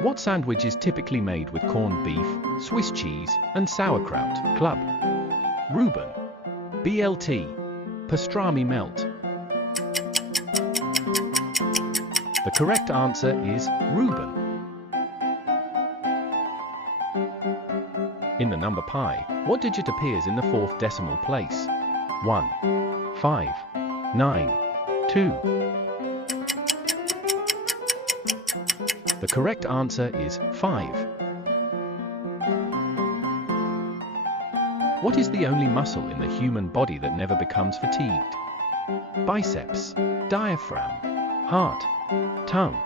What sandwich is typically made with corned beef, Swiss cheese, and sauerkraut? Club. Reuben. BLT. Pastrami melt. The correct answer is Reuben. In the number pi, what digit appears in the fourth decimal place? 1, 5, 9, 2. The correct answer is 5. What is the only muscle in the human body that never becomes fatigued? Biceps, diaphragm, heart, tongue.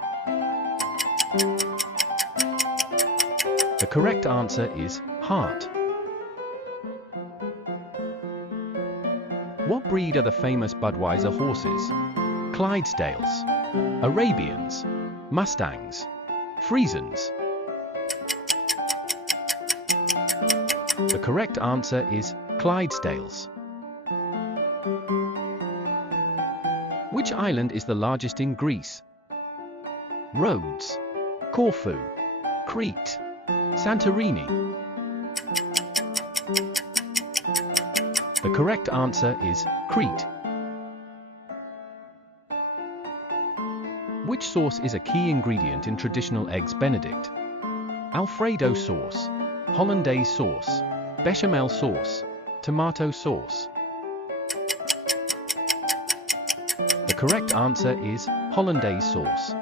The correct answer is heart. What breed are the famous Budweiser horses? Clydesdales, Arabians, Mustangs, Friesens. The correct answer is Clydesdales. Which island is the largest in Greece? Rhodes, Corfu, Crete, Santorini. The correct answer is Crete. Which sauce is a key ingredient in traditional eggs Benedict? Alfredo sauce, Hollandaise sauce, bechamel sauce, tomato sauce. The correct answer is Hollandaise sauce.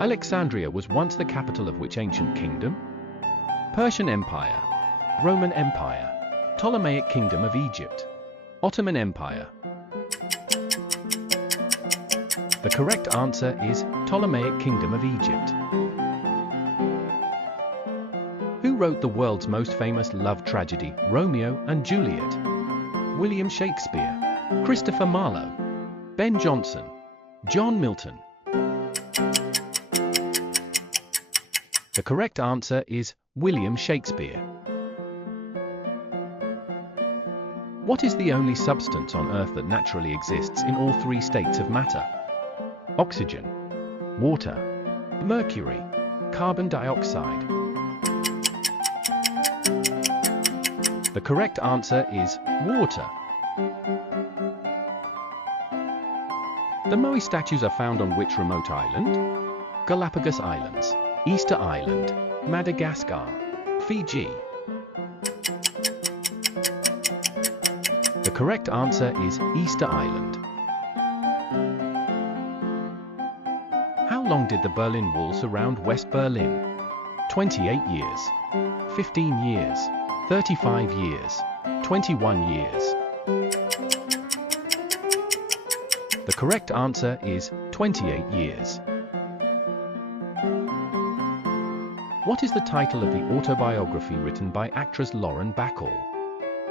Alexandria was once the capital of which ancient kingdom? Persian Empire, Roman Empire, Ptolemaic Kingdom of Egypt, Ottoman Empire. The correct answer is Ptolemaic Kingdom of Egypt. Who wrote the world's most famous love tragedy, Romeo and Juliet? William Shakespeare, Christopher Marlowe, Ben Jonson, John Milton. The correct answer is William Shakespeare. What is the only substance on Earth that naturally exists in all three states of matter? Oxygen, water, mercury, carbon dioxide. The correct answer is water. The Moai statues are found on which remote island? Galapagos Islands, Easter Island, Madagascar, Fiji. The correct answer is Easter Island. How long did the Berlin Wall surround West Berlin? 28 years, 15 years, 35 years, 21 years. The correct answer is 28 years. What is the title of the autobiography written by actress Lauren Bacall?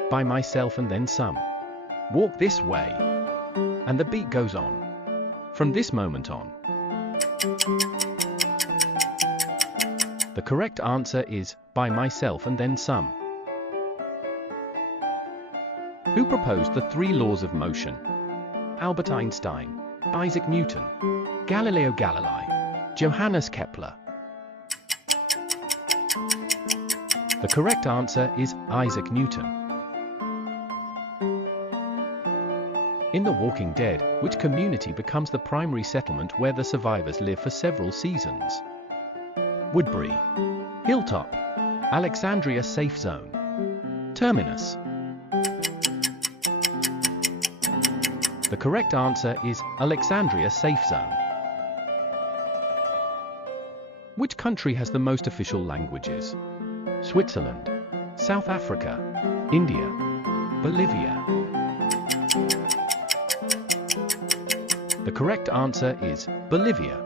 By Myself and Then Some, Walk This Way, and the beat goes on. From this moment on. The correct answer is By Myself and Then Some. Who proposed the three laws of motion? Albert Einstein, Isaac Newton, Galileo Galilei, Johannes Kepler. The correct answer is Isaac Newton. In The Walking Dead, which community becomes the primary settlement where the survivors live for several seasons? Woodbury, Hilltop, Alexandria Safe Zone, Terminus. The correct answer is Alexandria Safe Zone. Which country has the most official languages? Switzerland, South Africa, India, Bolivia. The correct answer is Bolivia.